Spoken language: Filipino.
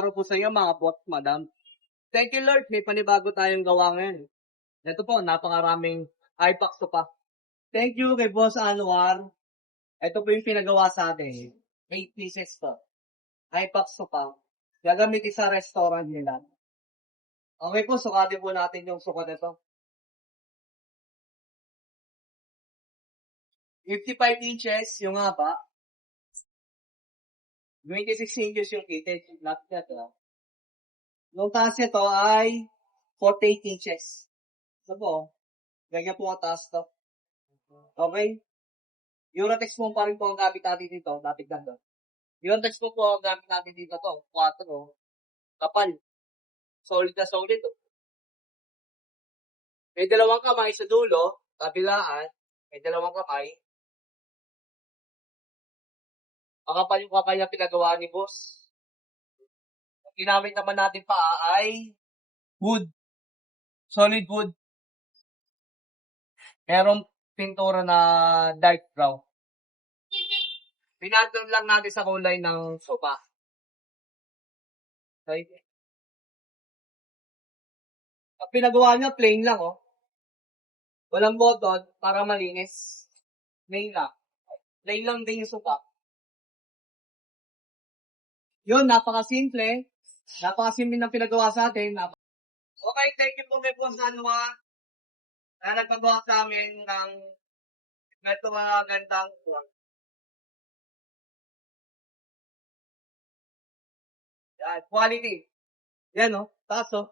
Araw po sa inyo mga boss, madam. Thank you Lord, may panibago tayong gawa ngayon. Ito po, napakaraming IPAC pa. Thank you kay Boss Anwar. Ito po yung pinagawa sa atin. 8 pieces to. IPAC pa. Gagamitin sa restaurant nila. Okay po, sukatin po natin yung sukat nito. 55 inches yung haba. 26 inches yung kitid. Not that, Yung taas nito ay 48 inches. So po, ganyan po ang taas to. Okay? Eurotex po pa rin po ang gamit natin dito. Natignan doon. Eurotex po ang gamit natin dito to. 4. Kapal. Solid na solid. May dalawang kamay sa dulo. Kabilaan. May dalawang kamay. Makapal yung kamay na pinagawa ni boss. Ang ginamit naman natin pa ay wood. Solid wood. Merong pintura na dark brown. Pinatong lang natin sa kulay ng sopa. Okay. Ang pinagawa niya, plain lang, oh. Walang button para malinis. Plain lang. Plain lang din yung sopa. Yun, napakasimple. Napakasimple ng pinagawa sa atin. Okay, thank you po kay Boss Anwar na nagpagawa sa amin ng ito mga gandang form. Yan, quality. Yan, oh. Taas, oh.